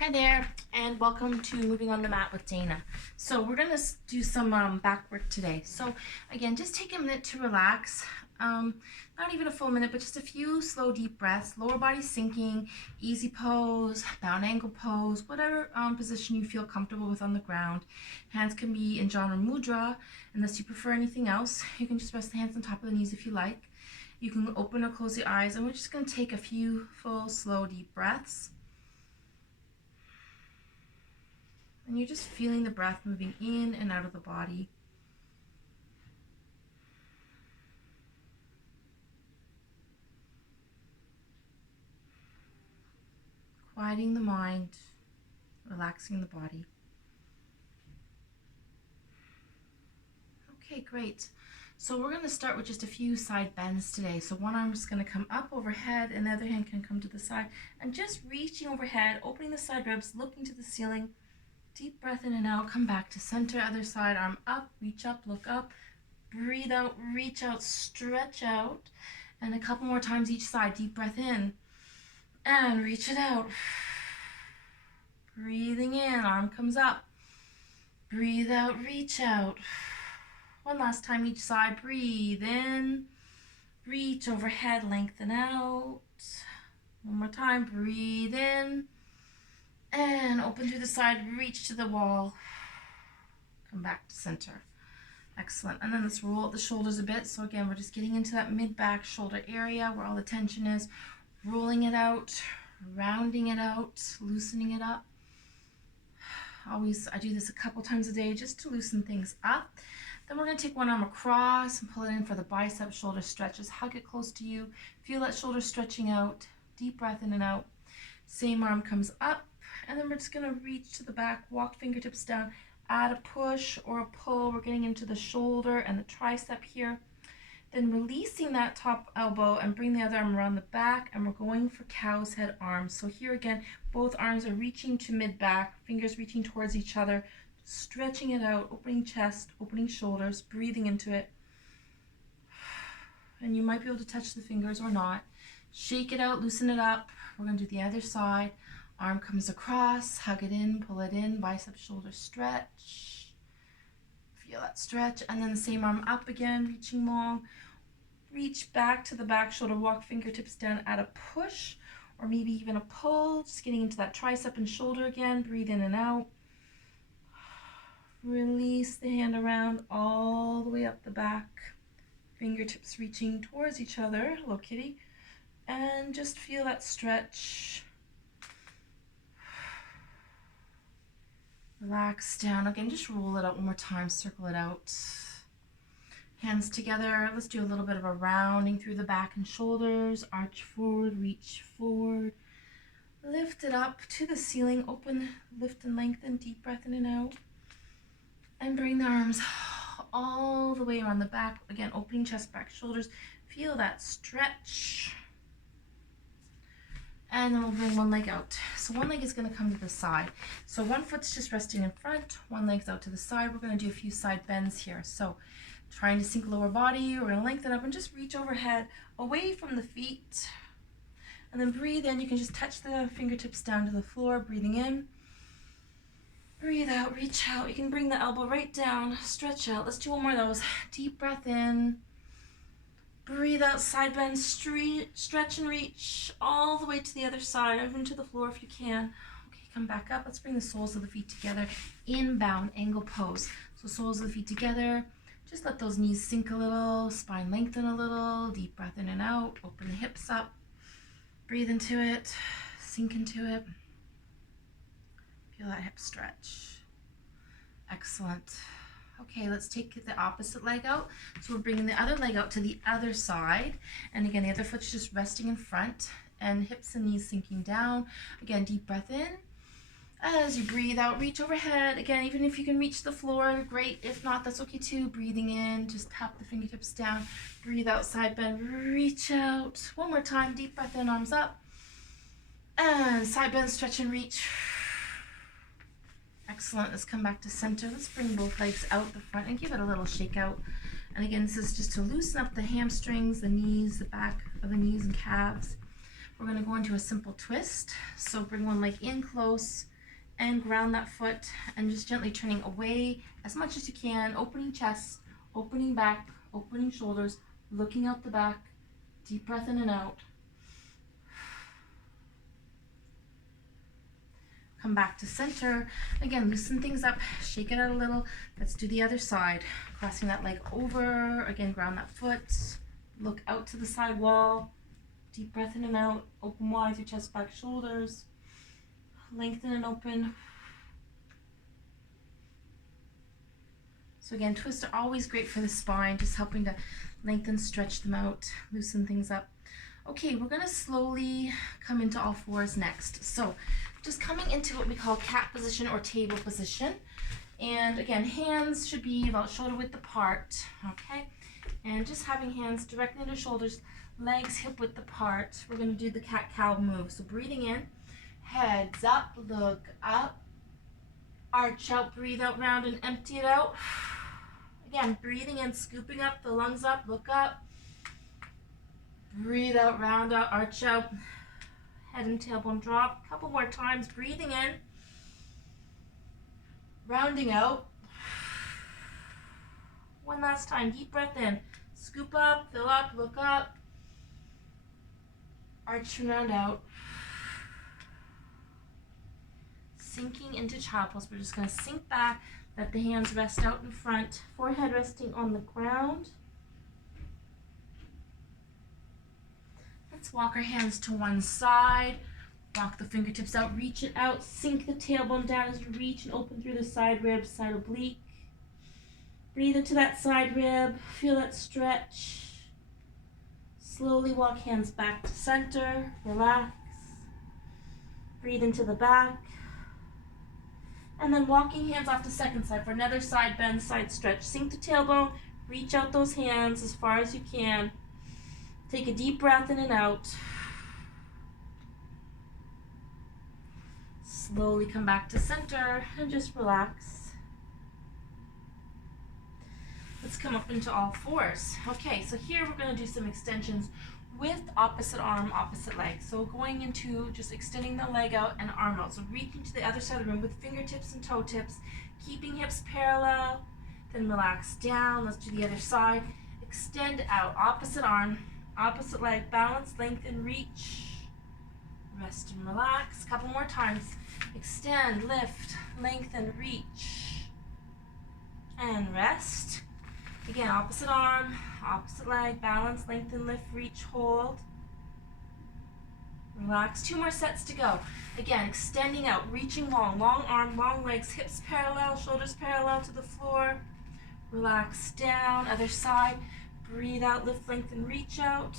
Hi there, and welcome to Moving on the Mat with Dana. So we're gonna do some back work today. So again, just take a minute to relax. Not even a full minute, but just a few slow, deep breaths. Lower body sinking, easy pose, bound ankle pose, whatever position you feel comfortable with on the ground. Hands can be in Jana Mudra, unless you prefer anything else. You can just rest the hands on top of the knees if you like. You can open or close the eyes, and we're just gonna take a few full, slow, deep breaths. And you're just feeling the breath moving in and out of the body. Quieting the mind, relaxing the body. Okay, great. So we're going to start with just a few side bends today. So one arm is going to come up overhead and the other hand can come to the side. And just reaching overhead, opening the side ribs, looking to the ceiling. Deep breath in and out, come back to center, other side, arm up, reach up, look up. Breathe out, reach out, stretch out. And a couple more times each side. Deep breath in and reach it out. Breathing in, arm comes up. Breathe out, reach out. One last time each side. Breathe in, reach overhead, lengthen out. One more time. Breathe in and open through the side, reach to the wall. Come back to center. Excellent. And then let's roll out the shoulders a bit. So again, we're just getting into that mid-back shoulder area where all the tension is. Rolling it out, rounding it out, loosening it up. I do this a couple times a day just to loosen things up. Then we're going to take one arm across and pull it in for the bicep shoulder stretch. Just hug it close to you. Feel that shoulder stretching out. Deep breath in and out. Same arm comes up. And then we're just going to reach to the back, walk fingertips down. Add a push or a pull. We're getting into the shoulder and the tricep here. Then releasing that top elbow and bring the other arm around the back, and we're going for cow's head arms. So here again, both arms are reaching to mid-back, fingers reaching towards each other, stretching it out, opening chest, opening shoulders, breathing into it. And you might be able to touch the fingers or not. Shake it out, loosen it up. We're going to do the other side. Arm comes across, hug it in, pull it in, bicep shoulder stretch. Feel that stretch, and then the same arm up again, reaching long. Reach back to the back shoulder, walk fingertips down, add a push or maybe even a pull, just getting into that tricep and shoulder again. Breathe in and out. Release the hand around all the way up the back, fingertips reaching towards each other, hello kitty, and just feel that stretch. Relax down. Again, just roll it out one more time, circle it out. Hands together. Let's do a little bit of a rounding through the back and shoulders. Arch forward, reach forward. Lift it up to the ceiling. Open, lift and lengthen. Deep breath in and out. And bring the arms all the way around the back. Again, opening chest, back, shoulders. Feel that stretch. And then we'll bring one leg out. So one leg is going to come to the side. So one foot's just resting in front, one leg's out to the side. We're going to do a few side bends here. So trying to sink lower body, we're going to lengthen up and just reach overhead, away from the feet. And then breathe in. You can just touch the fingertips down to the floor, breathing in. Breathe out, reach out. You can bring the elbow right down, stretch out. Let's do one more of those. Deep breath in. Breathe out, side bend, stretch and reach all the way to the other side, even to the floor if you can. Okay, come back up. Let's bring the soles of the feet together. Inbound angle pose. So soles of the feet together. Just let those knees sink a little, spine lengthen a little. Deep breath in and out. Open the hips up. Breathe into it. Sink into it. Feel that hip stretch. Excellent. Okay, let's take the opposite leg out. So we're bringing the other leg out to the other side. And again, the other foot's just resting in front and hips and knees sinking down. Again, deep breath in. As you breathe out, reach overhead. Again, even if you can reach the floor, great. If not, that's okay too. Breathing in, just tap the fingertips down. Breathe out, side bend, reach out. One more time, deep breath in, arms up. And side bend, stretch and reach. Excellent. Let's come back to center. Let's bring both legs out the front and give it a little shake out. And again, this is just to loosen up the hamstrings, the knees, the back of the knees and calves. We're going to go into a simple twist. So bring one leg in close, and ground that foot and just gently turning away as much as you can, opening chest, opening back, opening shoulders, looking out the back, deep breath in and out. Come back to center. Again, loosen things up, shake it out a little. Let's do the other side. Crossing that leg over, again, ground that foot, look out to the side wall, deep breath in and out, open wide through chest, back, shoulders, lengthen and open. So again, twists are always great for the spine, just helping to lengthen, stretch them out, loosen things up. Okay, we're gonna slowly come into all fours next. So just coming into what we call cat position or table position. And again, hands should be about shoulder width apart, okay? And just having hands directly into shoulders, legs hip width apart. We're gonna do the cat-cow move. So breathing in, heads up, look up, arch out, breathe out, round and empty it out. Again, breathing in, scooping up, the lungs up, look up. Breathe out, round out, arch out, head and tailbone drop. A couple more times, breathing in, rounding out. One last time, deep breath in, scoop up, fill up, look up, arch and round out. Sinking into child pose. We're just going to sink back, let the hands rest out in front, forehead resting on the ground. Let's walk our hands to one side, walk the fingertips out, reach it out, sink the tailbone down as you reach and open through the side ribs, side oblique. Breathe into that side rib, feel that stretch. Slowly walk hands back to center, relax. Breathe into the back. And then walking hands off to second side for another side bend, side stretch. Sink the tailbone, reach out those hands as far as you can. Take a deep breath in and out. Slowly come back to center and just relax. Let's come up into all fours. Okay, so here we're going to do some extensions with opposite arm, opposite leg. So going into just extending the leg out and arm out. So reaching to the other side of the room with fingertips and toe tips, keeping hips parallel, then relax down. Let's do the other side. Extend out, opposite arm, opposite leg, balance, lengthen, reach, rest and relax. Couple more times. Extend, lift, lengthen, reach, and rest. Again, opposite arm, opposite leg, balance, lengthen, lift, reach, hold. Relax. 2 more sets to go. Again, extending out, reaching long, long arm, long legs, hips parallel, shoulders parallel to the floor. Relax down, other side. Breathe out, lift, lengthen, reach out.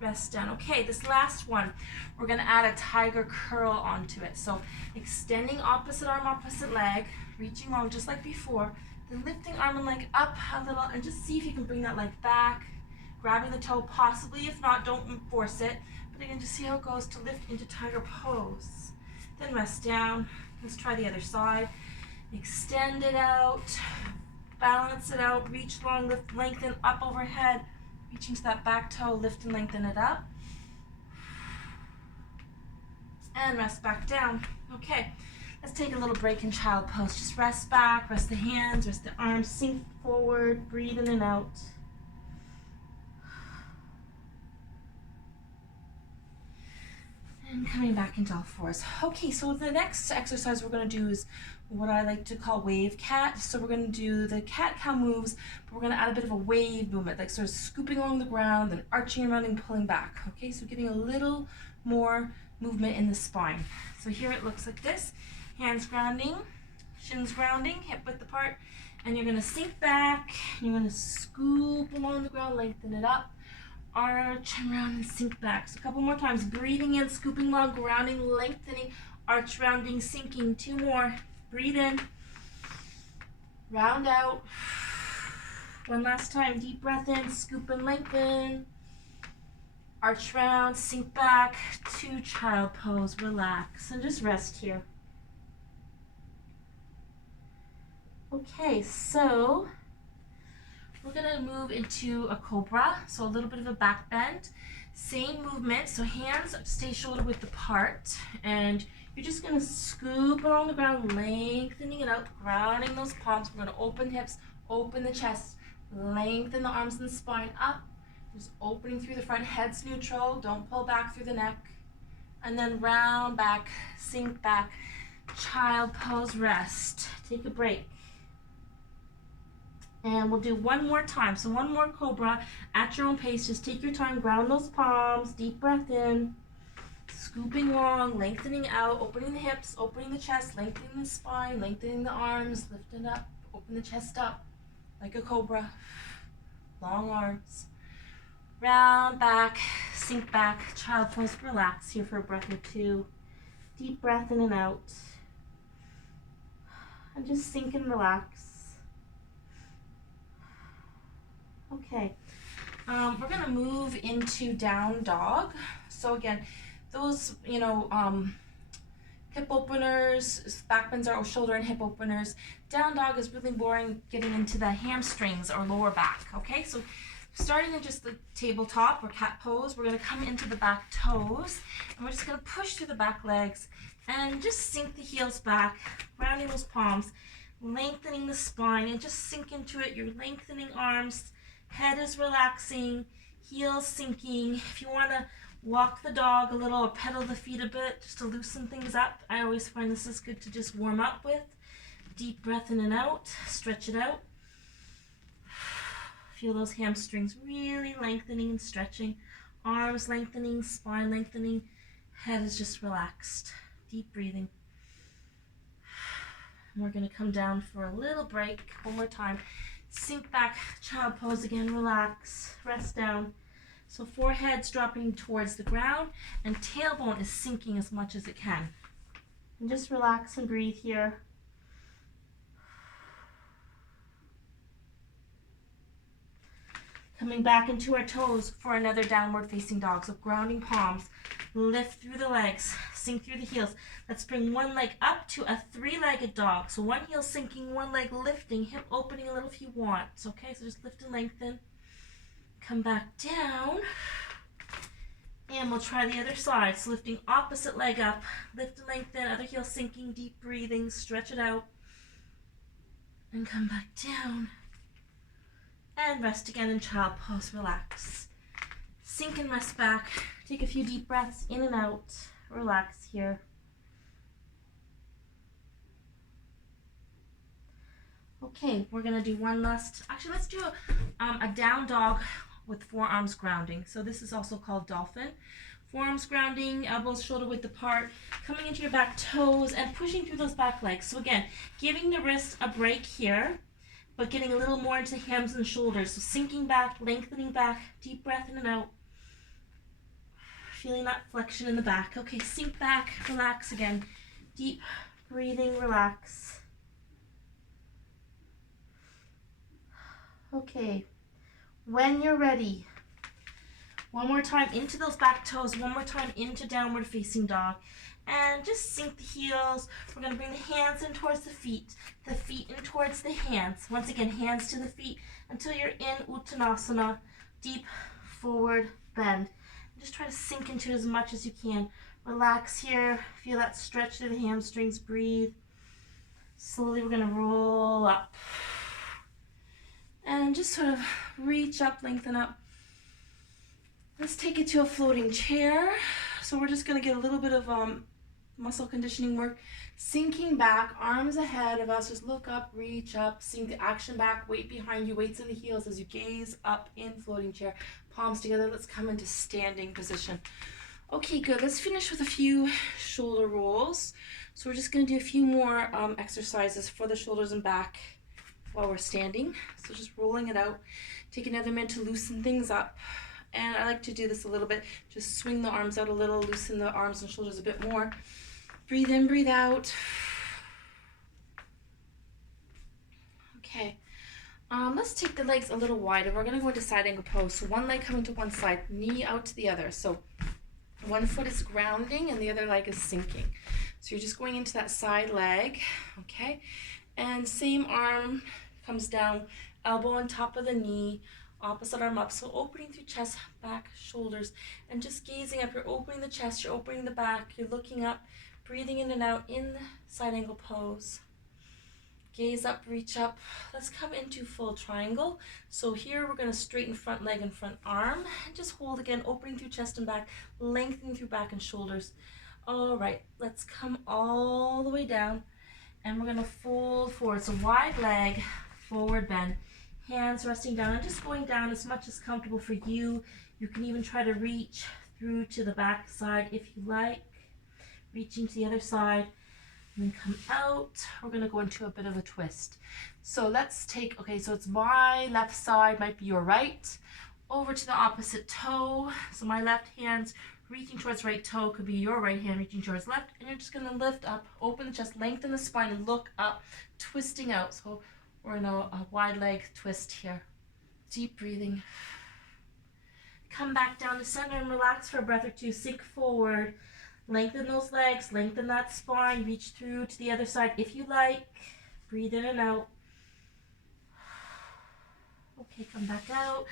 Rest down. Okay, this last one, we're going to add a tiger curl onto it. So extending opposite arm, opposite leg, reaching long just like before, then lifting arm and leg up a little and just see if you can bring that leg back, grabbing the toe possibly. If not, don't force it. But again, just see how it goes to lift into tiger pose. Then rest down. Let's try the other side. Extend it out, balance it out, reach long, lift, lengthen, up overhead, reaching to that back toe, lift and lengthen it up. And rest back down. Okay, let's take a little break in child pose. Just rest back, rest the hands, rest the arms, sink forward, breathe in and out. And coming back into all fours. Okay, so the next exercise we're going to do is what I like to call wave cat. So we're going to do the cat-cow moves, but we're going to add a bit of a wave movement, like sort of scooping along the ground and arching around and pulling back. Okay, so getting a little more movement in the spine. So here it looks like this. Hands grounding, shins grounding, hip width apart, and you're going to sink back. You're going to scoop along the ground, lengthen it up, arch and round and sink back. So a couple more times. Breathing in, scooping along, grounding, lengthening, arch, rounding, sinking. 2 more. Breathe in, round out. One last time. Deep breath in, scoop and lengthen, arch round, sink back to child pose. Relax and just rest here. Okay, so we're going to move into a cobra, so a little bit of a back bend. Same movement, so hands stay shoulder width apart, and You're just gonna scoop it on the ground, lengthening it out, grounding those palms. We're gonna open hips, open the chest, lengthen the arms and the spine up. Just opening through the front, head's neutral, don't pull back through the neck. And then round back, sink back, child pose, rest. Take a break. And we'll do one more time. So one more cobra at your own pace. Just take your time, ground those palms, deep breath in, scooping long, lengthening out, opening the hips, opening the chest, lengthening the spine, lengthening the arms, lift it up, open the chest up like a cobra, long arms. Round back, sink back, child pose, relax here for a breath or two. Deep breath in and out. And just sink and relax. Okay, we're gonna move into down dog. So again, those, hip openers, back bends are shoulder and hip openers. Down dog is really boring, getting into the hamstrings or lower back, okay? So starting in just the tabletop or cat pose, we're gonna come into the back toes, and we're just gonna push through the back legs and just sink the heels back, rounding those palms, lengthening the spine, and just sink into it. You're lengthening arms, head is relaxing, heels sinking. If you wanna walk the dog a little or pedal the feet a bit just to loosen things up, I always find this is good to just warm up with. Deep breath in and out, stretch it out. Feel those hamstrings really lengthening and stretching. Arms lengthening, spine lengthening, head is just relaxed. Deep breathing. And we're gonna come down for a little break. One more time. Sink back, child pose again, relax, rest down. So forehead's dropping towards the ground and tailbone is sinking as much as it can. And just relax and breathe here. Coming back into our toes for another downward facing dog. So grounding palms, lift through the legs, sink through the heels. Let's bring one leg up to a three-legged dog. So one heel sinking, one leg lifting, hip opening a little if you want. Okay, so just lift and lengthen. Come back down. And we'll try the other side. So lifting opposite leg up, lift and lengthen, other heel sinking, deep breathing, stretch it out. And come back down. And rest again in child pose, relax. Sink and rest back. Take a few deep breaths in and out. Relax here. Okay, we're gonna do one last, actually let's do a down dog with forearms grounding. So this is also called dolphin. Forearms grounding, elbows shoulder width apart, coming into your back toes and pushing through those back legs. So again, giving the wrist a break here, but getting a little more into hams and shoulders. So sinking back, lengthening back, deep breath in and out. Feeling that flexion in the back. Okay, sink back, relax again. Deep breathing, relax. Okay, when you're ready, one more time into those back toes, one more time into downward facing dog. And just sink the heels. We're going to bring the hands in towards the feet in towards the hands. Once again, hands to the feet until you're in Uttanasana, deep forward bend. Just try to sink into it as much as you can. Relax here. Feel that stretch through the hamstrings. Breathe. Slowly we're going to roll up. And just sort of reach up, lengthen up. Let's take it to a floating chair. So we're just going to get a little bit of muscle conditioning work. Sinking back, arms ahead of us. Just look up, reach up, sink the action back, weight behind you, weights in the heels as you gaze up in floating chair. Palms together. Let's come into standing position. Okay, good. Let's finish with a few shoulder rolls. So we're just going to do a few more exercises for the shoulders and back while we're standing. So just rolling it out. Take another minute to loosen things up. And I like to do this a little bit. Just swing the arms out a little, loosen the arms and shoulders a bit more. Breathe in, breathe out. Okay. Let's take the legs a little wider. We're going to go into side angle pose. So one leg coming to one side, knee out to the other. So one foot is grounding and the other leg is sinking. So you're just going into that side leg. Okay. And same arm comes down, elbow on top of the knee. Opposite arm up, so opening through chest, back, shoulders, and just gazing up. You're opening the chest, you're opening the back, you're looking up, Breathing in and out in side angle pose. Gaze up, reach up. Let's come into full triangle. So here we're going to straighten front leg and front arm. And just hold again, opening through chest and back, lengthening through back and shoulders. All right, let's come all the way down. And we're going to fold forward. So wide leg, forward bend. Hands resting down and just going down as much as comfortable for you. You can even try to reach through to the back side if you like. Reaching to the other side. And then come out. We're going to go into a bit of a twist. So let's take, okay, so it's my left side, might be your right. Over to the opposite toe. So my left hand's reaching towards right toe, could be your right hand reaching towards left. And you're just going to lift up, open the chest, lengthen the spine, and look up, twisting out. So we're in a wide leg twist here. Deep breathing. Come back down to center and relax for a breath or two. Sink forward. Lengthen those legs, lengthen that spine, reach through to the other side if you like. Breathe in and out. Okay, come back out.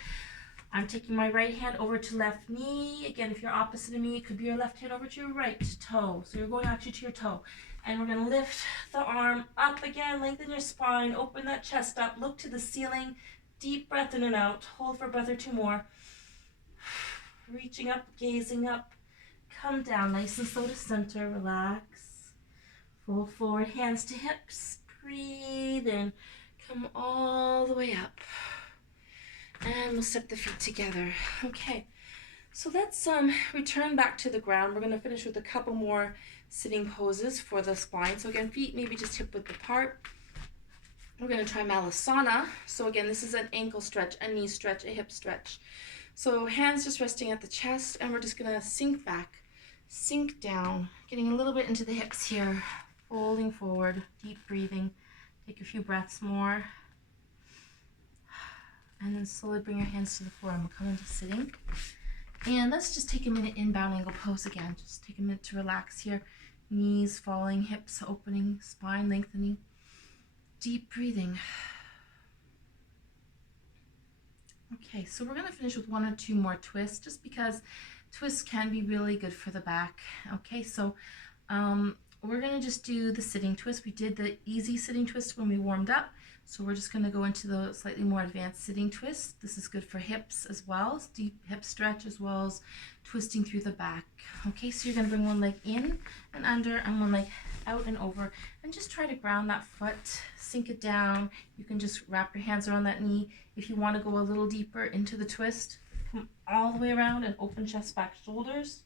I'm taking my right hand over to left knee. Again, if you're opposite of me, it could be your left hand over to your right toe. So you're going actually to your toe. And we're going to lift the arm up again, lengthen your spine, open that chest up, look to the ceiling. Deep breath in and out. Hold for a breath or two more. Reaching up, gazing up. Come down nice and slow to center. Relax. Fold forward, hands to hips. Breathe in. Come all the way up. And we'll step the feet together. Okay, so let's return back to the ground. We're going to finish with a couple more sitting poses for the spine. So again, feet maybe just hip width apart. We're going to try Malasana. So again, this is an ankle stretch, a knee stretch, a hip stretch. So hands just resting at the chest, and we're just going to sink back. Sink down, getting a little bit into the hips here, folding forward, deep breathing. Take a few breaths more. And then slowly bring your hands to the floor and we'll come into sitting. And let's just take a minute in bound angle pose again. Just take a minute to relax here. Knees falling, hips opening, spine lengthening. Deep breathing. Okay, so we're going to finish with one or two more twists just because twists can be really good for the back. Okay, so we're going to just do the sitting twist. We did the easy sitting twist when we warmed up. So we're just going to go into the slightly more advanced sitting twist. This is good for hips as well, deep hip stretch as well as twisting through the back. Okay, so you're going to bring one leg in and under and one leg out and over. And just try to ground that foot, sink it down. You can just wrap your hands around that knee. If you want to go a little deeper into the twist, come all the way around and open chest, back, shoulders.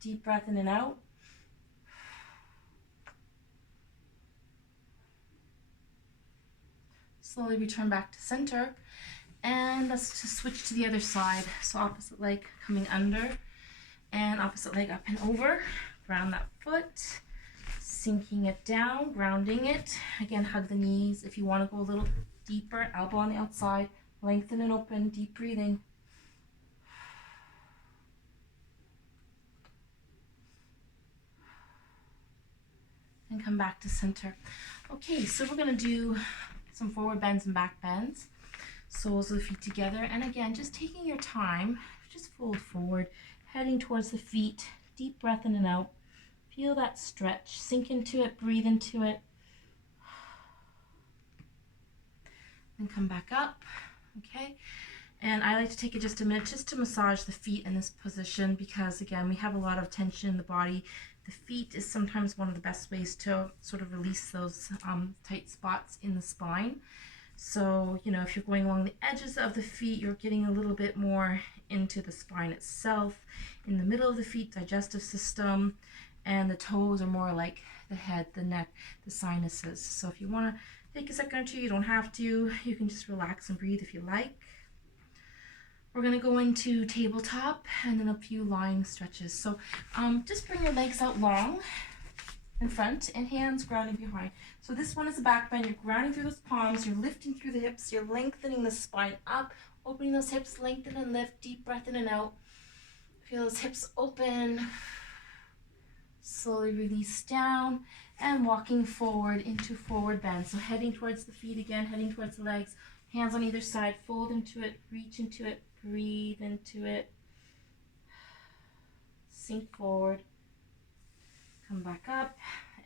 Deep breath in and out. Slowly return back to center. And let's just switch to the other side. So opposite leg coming under and opposite leg up and over. Ground that foot, sinking it down, grounding it. Again, hug the knees. If you want to go a little deeper, elbow on the outside, lengthen and open, deep breathing. And come back to center. Okay, so we're going to do some forward bends and back bends. Soles of the feet together. And again, just taking your time, just fold forward, heading towards the feet. Deep breath in and out. Feel that stretch. Sink into it, breathe into it. And come back up. Okay. And I like to take it just a minute just to massage the feet in this position because, again, we have a lot of tension in the body. The feet is sometimes one of the best ways to sort of release those tight spots in the spine. So, you know, if you're going along the edges of the feet, you're getting a little bit more into the spine itself. In the middle of the feet, digestive system, and the toes are more like the head, the neck, the sinuses. So if you want to take a second or two, you don't have to. You can just relax and breathe if you like. We're going to go into tabletop and then a few lying stretches. So just bring your legs out long in front and hands grounding behind. So this one is a back bend. You're grounding through those palms. You're lifting through the hips. You're lengthening the spine up, opening those hips, lengthen and lift. Deep breath in and out. Feel those hips open. Slowly release down and walking forward into forward bend. So heading towards the feet again, heading towards the legs. Hands on either side. Fold into it. Reach into it. Breathe into it. Sink forward. Come back up,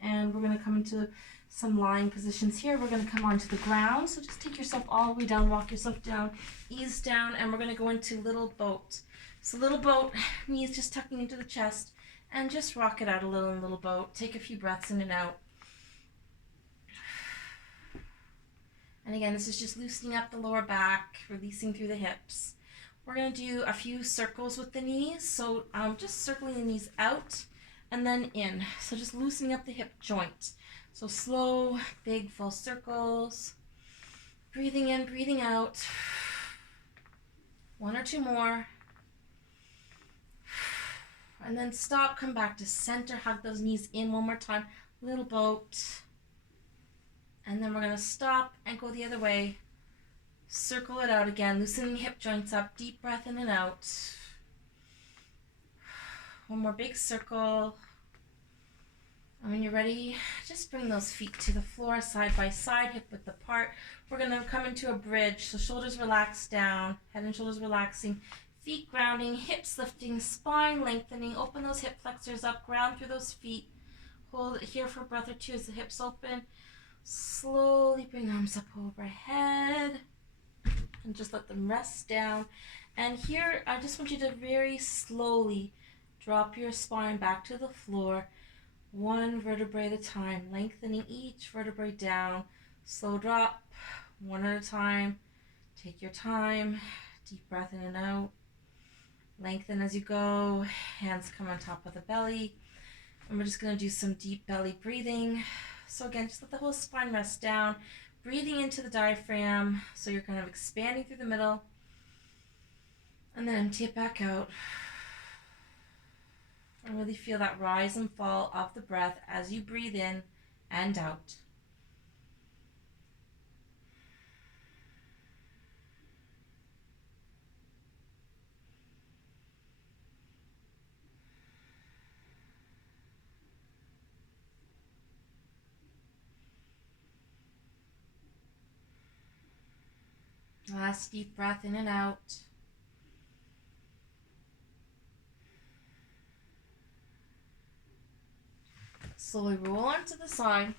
and we're going to come into some lying positions here. We're going to come onto the ground, so just take yourself all the way down, walk yourself down, ease down, and we're going to go into little boat. So little boat, knees just tucking into the chest, and just rock it out a little in little boat. Take a few breaths in and out. And again, this is just loosening up the lower back, releasing through the hips. We're going to do a few circles with the knees, so just circling the knees out and then in. So just loosening up the hip joint. So slow, big, full circles. Breathing in, breathing out. One or two more. And then stop, come back to center, hug those knees in one more time. Little boat. And then we're going to stop and go the other way. Circle it out again, loosening hip joints up, deep breath in and out. One more big circle. And when you're ready, just bring those feet to the floor, side by side, hip width apart. We're going to come into a bridge, so shoulders relaxed down, head and shoulders relaxing, feet grounding, hips lifting, spine lengthening. Open those hip flexors up, ground through those feet. Hold it here for a breath or two as the hips open. Slowly bring the arms up overhead and just let them rest down. And here, I just want you to very slowly drop your spine back to the floor, one vertebrae at a time, lengthening each vertebrae down. Slow drop, one at a time. Take your time, deep breath in and out. Lengthen as you go, hands come on top of the belly. And we're just going to do some deep belly breathing. So again, just let the whole spine rest down. Breathing into the diaphragm, so you're kind of expanding through the middle. And then empty it back out. And really feel that rise and fall of the breath as you breathe in and out. Last deep breath in and out. Slowly roll onto the side.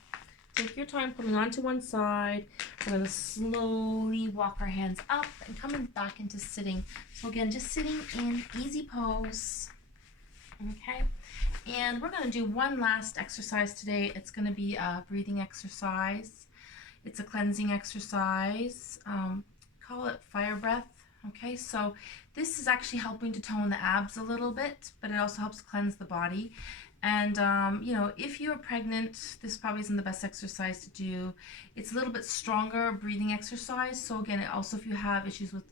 Take your time putting onto one side. We're going to slowly walk our hands up and coming back into sitting. So again, just sitting in easy pose. Okay. And we're going to do one last exercise today. It's going to be a breathing exercise. It's a cleansing exercise. Call it fire breath. Okay, so this is actually helping to tone the abs a little bit, but it also helps cleanse the body. And you know, if you're pregnant, this probably isn't the best exercise to do. It's a little bit stronger breathing exercise. So again, also if you have issues with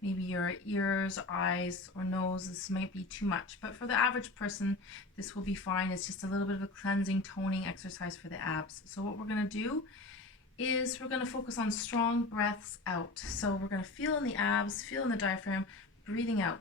maybe your ears, eyes, or nose, this might be too much. But for the average person, this will be fine. It's just a little bit of a cleansing, toning exercise for the abs. So what we're gonna do is we're gonna focus on strong breaths out. So we're gonna feel in the abs, feel in the diaphragm, breathing out.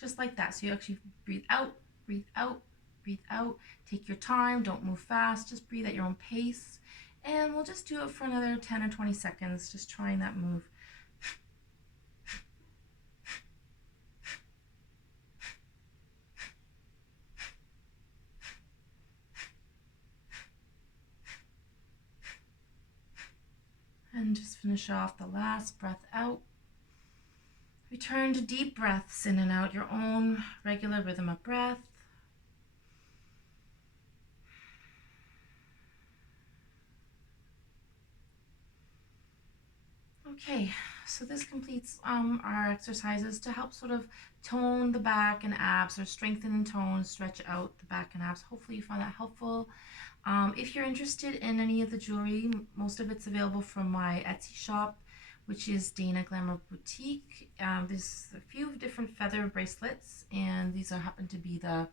Just like that. So you actually breathe out, breathe out, breathe out. Take your time, don't move fast, just breathe at your own pace. And we'll just do it for another 10 or 20 seconds, just trying that move. And just finish off the last breath out. Return to deep breaths in and out, your own regular rhythm of breath. Okay, so this completes our exercises to help sort of tone the back and abs, or strengthen and tone, stretch out the back and abs. Hopefully you find that helpful. If you're interested in any of the jewelry, most of it's available from my Etsy shop, which is Dana Glamour Boutique. There's a few different feather bracelets, and these happen to be the